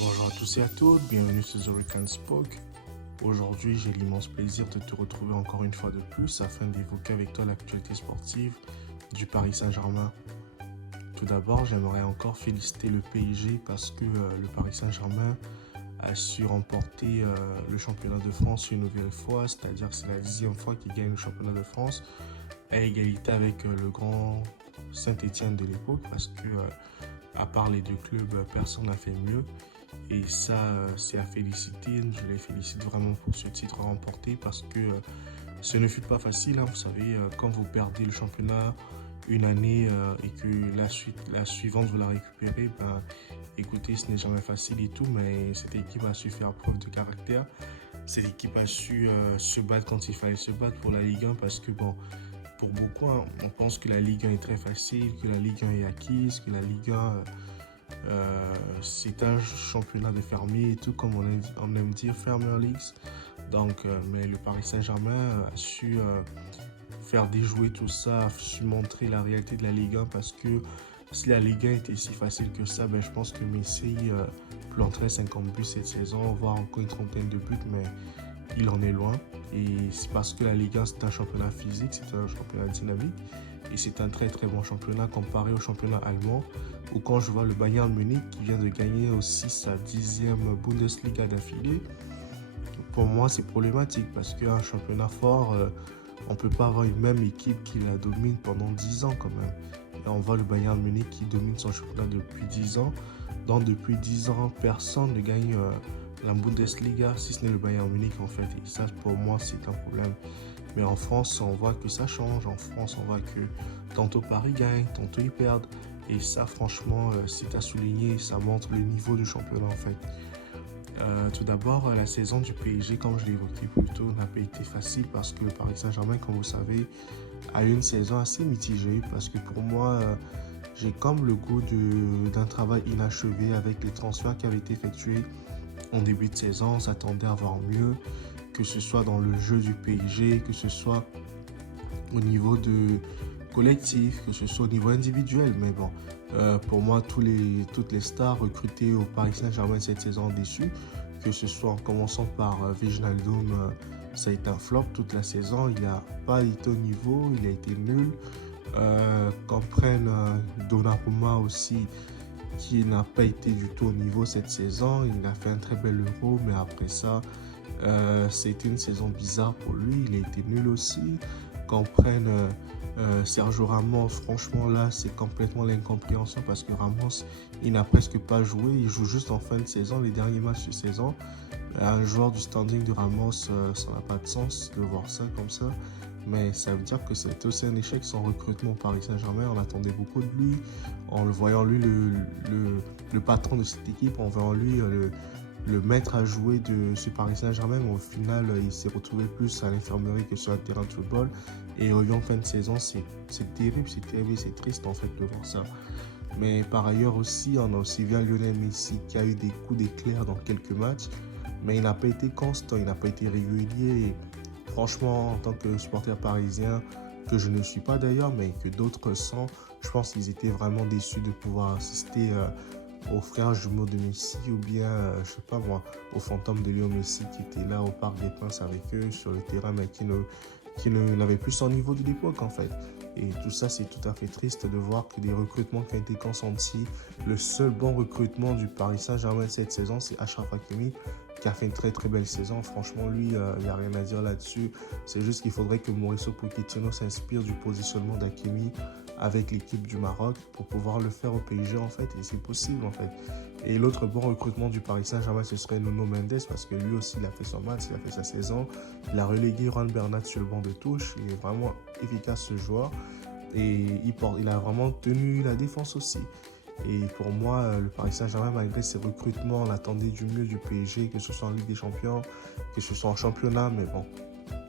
Bonjour à tous et à toutes, bienvenue sur The Weekend Spoke. Aujourd'hui, j'ai l'immense plaisir de te retrouver encore une fois de plus afin d'évoquer avec toi l'actualité sportive du Paris Saint-Germain. Tout d'abord, j'aimerais encore féliciter le PSG parce que le Paris Saint-Germain a su remporter le championnat de France une nouvelle fois, c'est-à-dire que c'est la 10e fois qu'il gagne le championnat de France à égalité avec le grand Saint-Étienne de l'époque parce que à part les deux clubs, personne n'a fait mieux. Et ça, c'est à féliciter. Je les félicite vraiment pour ce titre remporté parce que ce ne fut pas facile. Vous savez, quand vous perdez le championnat une année et que la suivante, vous la récupérez, ben, écoutez, ce n'est jamais facile et tout, mais cette équipe a su faire preuve de caractère. Cette équipe a su se battre quand il fallait se battre pour la Ligue 1 parce que, bon, pour beaucoup, on pense que la Ligue 1 est très facile, que la Ligue 1 est acquise, que la Ligue 1 c'est un championnat de fermiers et tout, comme on aime dire, Farmer Leagues. Donc, mais le Paris Saint-Germain a su faire déjouer tout ça, a su montrer la réalité de la Ligue 1 parce que si la Ligue 1 était si facile que ça, ben, je pense que Messi planterait 50 buts cette saison, voire encore une trentaine de buts, mais il en est loin. Et c'est parce que la Ligue 1, c'est un championnat physique, c'est un championnat dynamique. Et c'est un très très bon championnat comparé au championnat allemand. Ou quand je vois le Bayern Munich qui vient de gagner aussi sa 10e Bundesliga d'affilée, pour moi c'est problématique parce qu'un championnat fort, on ne peut pas avoir une même équipe qui la domine pendant 10 ans quand même. Et on voit le Bayern Munich qui domine son championnat depuis 10 ans. Donc depuis 10 ans, personne ne gagne la Bundesliga si ce n'est le Bayern Munich en fait. Et ça pour moi c'est un problème. Mais en France, on voit que ça change. En France, on voit que tantôt Paris gagne, tantôt ils perdent. Et ça, franchement, c'est à souligner. Ça montre le niveau du championnat, en fait. Tout d'abord, la saison du PSG, comme je l'ai évoqué plus tôt, n'a pas été facile parce que le Paris Saint-Germain, comme vous savez, a eu une saison assez mitigée. Parce que pour moi, j'ai comme le goût d'un travail inachevé avec les transferts qui avaient été effectués en début de saison. On s'attendait à voir mieux, que ce soit dans le jeu du PSG, que ce soit au niveau de collectif, que ce soit au niveau individuel. Mais bon, pour moi, toutes les stars recrutées au Paris Saint-Germain cette saison ont déçu. Que ce soit en commençant par Wijnaldum, ça a été un flop toute la saison. Il n'a pas été au niveau, il a été nul. Qu'on prenne Donnarumma aussi, qui n'a pas été du tout au niveau cette saison. Il a fait un très bel Euro, mais après ça, c'était une saison bizarre pour lui. Il a été nul aussi. Qu'on prenne Sergio Ramos, franchement là, c'est complètement l'incompréhension parce que Ramos, il n'a presque pas joué. Il joue juste en fin de saison, les derniers matchs de saison. Un joueur du standing de Ramos, ça n'a pas de sens de voir ça comme ça. Mais ça veut dire que c'était aussi un échec son recrutement au Paris Saint-Germain. On attendait beaucoup de lui. En le voyant lui le patron de cette équipe, en voyant lui le maître à jouer de ce Paris Saint-Germain. Mais au final, il s'est retrouvé plus à l'infirmerie que sur un terrain de football. Et revient en fin de saison, c'est terrible, c'est triste en fait de voir ça. Mais par ailleurs aussi, on a aussi vu un Lionel Messi qui a eu des coups d'éclair dans quelques matchs. Mais il n'a pas été constant, il n'a pas été régulier. Et franchement, en tant que supporter parisien, que je ne suis pas d'ailleurs, mais que d'autres sont, je pense qu'ils étaient vraiment déçus de pouvoir assister aux frères jumeaux de Messi ou bien, je sais pas moi, au fantôme de Léo Messi qui était là au Parc des Princes avec eux sur le terrain, mais qui n'avait plus son niveau de l'époque en fait. Et tout ça, c'est tout à fait triste de voir que des recrutements qui ont été consentis, le seul bon recrutement du Paris Saint-Germain cette saison, c'est Achraf Hakimi, qui a fait une très très belle saison. Franchement, lui, il n'y a rien à dire là-dessus. C'est juste qu'il faudrait que Mauricio Pochettino s'inspire du positionnement d'Hakimi avec l'équipe du Maroc pour pouvoir le faire au PSG en fait. Et c'est possible en fait. Et l'autre bon recrutement du Paris Saint-Germain, ce serait Nuno Mendes parce que lui aussi, il a fait son match, il a fait sa saison. Il a relégué Juan Bernat sur le banc de touche. Il est vraiment efficace ce joueur. Et il a vraiment tenu la défense aussi. Et pour moi, le Paris Saint-Germain, malgré ses recrutements, on attendait du mieux du PSG, que ce soit en Ligue des Champions, que ce soit en championnat. Mais bon,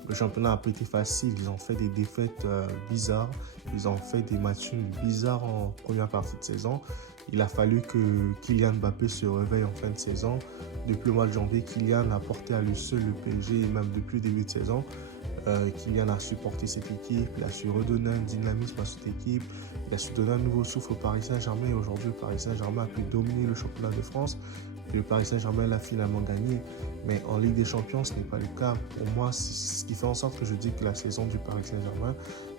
le championnat n'a pas été facile. Ils ont fait des défaites bizarres. Ils ont fait des matchs bizarres en première partie de saison. Il a fallu que Kylian Mbappé se réveille en fin de saison. Depuis le mois de janvier, Kylian a porté à lui seul le PSG et même depuis le début de saison. Kylian a supporté cette équipe, il a su redonner un dynamisme à cette équipe, il a su donner un nouveau souffle au Paris Saint-Germain. Et aujourd'hui, le Paris Saint-Germain a pu dominer le championnat de France. Et le Paris Saint-Germain l'a finalement gagné. Mais en Ligue des Champions, ce n'est pas le cas. Pour moi, c'est ce qui fait en sorte que je dis que la saison du Paris Saint-Germain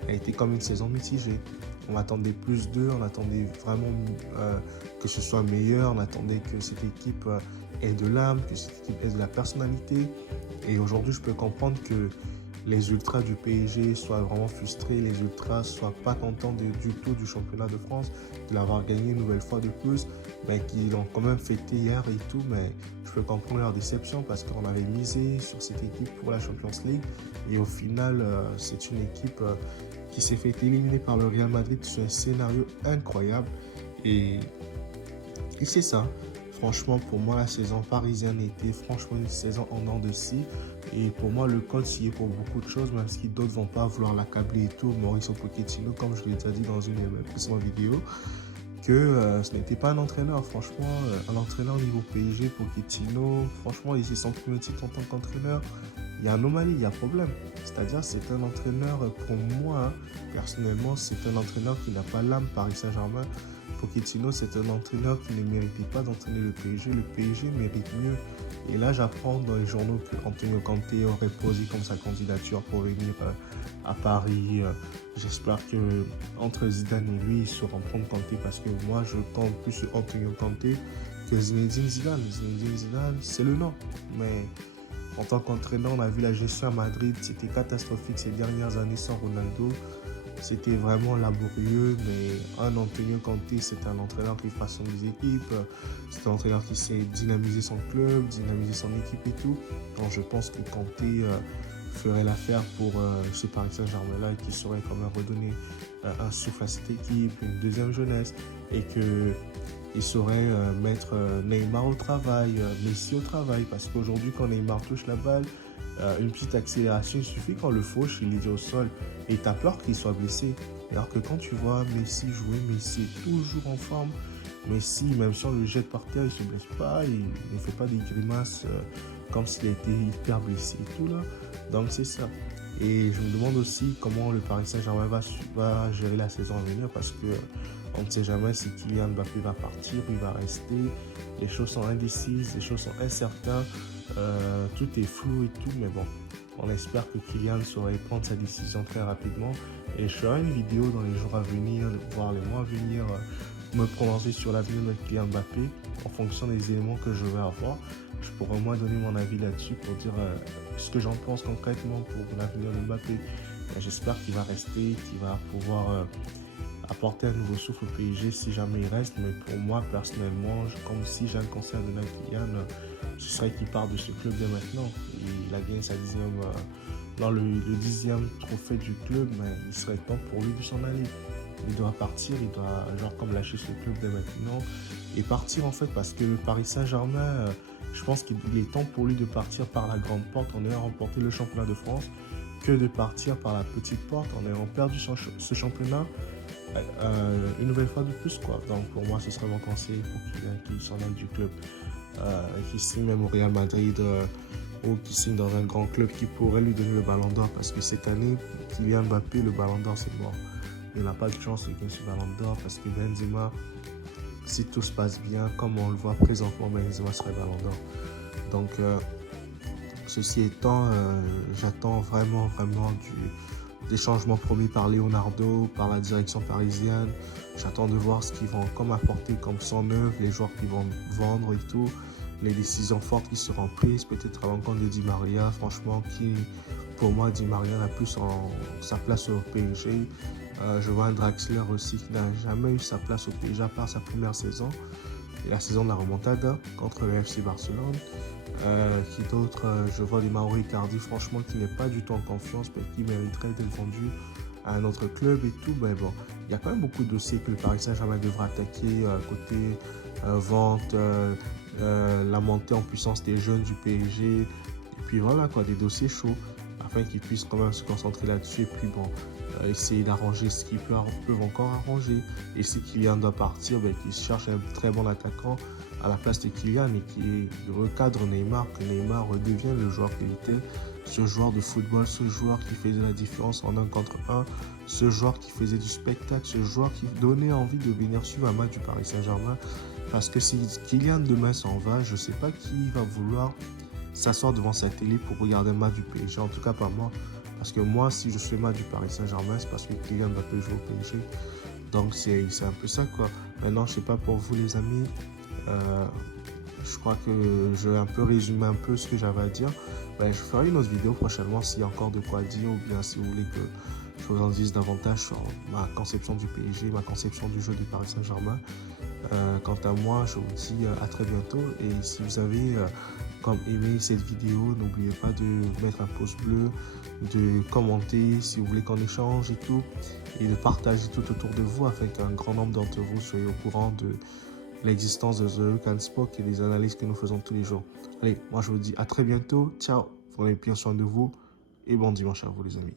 a été comme une saison mitigée. On attendait plus d'eux, on attendait vraiment que ce soit meilleur, on attendait que cette équipe ait de l'âme, que cette équipe ait de la personnalité. Et aujourd'hui, je peux comprendre que les ultras du PSG soient vraiment frustrés, les ultras ne soient pas contents du tout du championnat de France, de l'avoir gagné une nouvelle fois de plus, mais qu'ils l'ont quand même fêté hier et tout. Mais je peux comprendre leur déception parce qu'on avait misé sur cette équipe pour la Champions League. Et au final, c'est une équipe qui s'est fait éliminer par le Real Madrid sur un scénario incroyable. Et c'est ça. Franchement, pour moi, la saison parisienne était franchement une saison en dents de scie. Et pour moi, le coach y est pour beaucoup de choses, même si d'autres ne vont pas vouloir l'accabler et tout. Mauricio Pochettino, comme je l'ai déjà dit dans une de mes précédentes vidéos, que ce n'était pas un entraîneur. Franchement, un entraîneur au niveau PSG, Pochettino, franchement, il c'est son premier titre en tant qu'entraîneur. Il y a anomalie, il y a problème. C'est-à-dire, c'est un entraîneur, pour moi, personnellement, c'est un entraîneur qui n'a pas l'âme Paris Saint-Germain. Pochettino, c'est un entraîneur qui ne méritait pas d'entraîner le PSG. Le PSG mérite mieux. Et là, j'apprends dans les journaux qu'Antonio Conte aurait posé comme sa candidature pour venir à Paris. J'espère que entre Zidane et lui, ils sauront prendre Conte parce que moi, je compte plus sur Antonio Conte que Zinedine Zidane. Zinedine Zidane, c'est le nom. Mais en tant qu'entraîneur, on a vu la gestion à Madrid. C'était catastrophique ces dernières années sans Ronaldo. C'était vraiment laborieux, mais un Antonio Conte, c'est un entraîneur qui façonne les équipes, c'est un entraîneur qui sait dynamiser son club, dynamiser son équipe et tout. Donc je pense que Conte ferait l'affaire pour ce Paris Saint-Germain-là et qu'il saurait quand même redonner un souffle à cette équipe, une deuxième jeunesse et qu'il saurait mettre Neymar au travail, Messi au travail, parce qu'aujourd'hui quand Neymar touche la balle, une petite accélération, il suffit qu'on le fauche, il est au sol et tu as peur qu'il soit blessé. Alors que quand tu vois Messi jouer, Messi est toujours en forme. Messi, même si on le jette par terre, il ne se blesse pas, il ne fait pas des grimaces comme s'il était hyper blessé et tout là. Donc c'est ça. Et je me demande aussi comment le Paris Saint-Germain va gérer la saison à venir parce que on ne sait jamais si Kylian Mbappé va partir ou il va rester. Les choses sont indécises, les choses sont incertaines. Tout est flou et tout, mais bon, on espère que Kylian saurait prendre sa décision très rapidement. Et je ferai une vidéo dans les jours à venir, voire les mois à venir, me prononcer sur l'avenir de Kylian Mbappé en fonction des éléments que je vais avoir. Je pourrai au moins donner mon avis là-dessus pour dire ce que j'en pense concrètement pour l'avenir de Mbappé. J'espère qu'il va rester, qu'il va pouvoir apporter un nouveau souffle au PSG si jamais il reste. Mais pour moi, personnellement, comme si j'ai un conseil à donner à Kylian, ce serait qu'il part de ce club dès maintenant. Il a gagné sa le 10e trophée du club, mais il serait temps pour lui de s'en aller. Il doit partir, il doit comme lâcher ce club dès maintenant et partir en fait parce que le Paris Saint-Germain, je pense qu'il est temps pour lui de partir par la grande porte en ayant remporté le championnat de France que de partir par la petite porte en ayant perdu ce championnat une nouvelle fois de plus quoi. Donc pour moi ce serait mon conseil pour qu'il s'en aille du club, qu'il signe même au Real Madrid ou qu'il signe dans un grand club qui pourrait lui donner le ballon d'or parce que cette année Kylian Mbappé, le ballon d'or c'est mort. Il n'a pas de chance de gagner ce ballon d'or parce que Benzema, si tout se passe bien comme on le voit présentement, Benzema serait ballon d'or. Donc ceci étant, j'attends vraiment des changements promis par Leonardo, par la direction parisienne. J'attends de voir ce qu'ils vont comme apporter comme son œuvre, les joueurs qui vont vendre et tout, les décisions fortes qui seront prises, peut-être à l'encontre de Di Maria, franchement, qui pour moi, Di Maria n'a plus sa place au PSG. Je vois un Draxler aussi qui n'a jamais eu sa place au PSG à part sa première saison, et la saison de la remontada contre le FC Barcelone. Qui d'autre, je vois des Mauro Icardi franchement qui n'est pas du tout en confiance mais qui mériterait d'être vendu à un autre club et tout. Mais bon, il y a quand même beaucoup de dossiers que le Paris Saint-Germain devra attaquer côté vente, la montée en puissance des jeunes du PSG et puis voilà quoi, des dossiers chauds afin qu'ils puissent quand même se concentrer là-dessus et puis bon, essayer d'arranger ce qu'ils peuvent encore arranger. Et si Kylian doit partir, qu'ils cherchent un très bon attaquant à la place de Kylian et qui recadre Neymar, que Neymar redevienne le joueur qu'il était, ce joueur de football, ce joueur qui faisait la différence en 1 contre 1, ce joueur qui faisait du spectacle, ce joueur qui donnait envie de venir suivre un match du Paris Saint-Germain. Parce que si Kylian demain s'en va, je ne sais pas qui va vouloir s'asseoir devant sa télé pour regarder un match du PSG, en tout cas pas moi. Parce que moi, si je suis match du Paris Saint-Germain, c'est parce que Kylian va plus jouer au PSG. Donc c'est un peu ça quoi. Maintenant, je sais pas pour vous les amis. Je crois que j'ai un peu résumé un peu ce que j'avais à dire. Ben, je ferai une autre vidéo prochainement s'il y a encore de quoi dire ou bien si vous voulez que je vous en dise davantage sur ma conception du PSG, ma conception du jeu du Paris Saint-Germain. Quant à moi, je vous dis à très bientôt et si vous avez comme aimé cette vidéo, n'oubliez pas de mettre un pouce bleu, de commenter si vous voulez qu'on échange et tout, et de partager tout autour de vous afin qu'un grand nombre d'entre vous soyez au courant de l'existence de The Look and Spoke et des analyses que nous faisons tous les jours. Allez, moi je vous dis à très bientôt, ciao, prenez bien soin de vous et bon dimanche à vous les amis.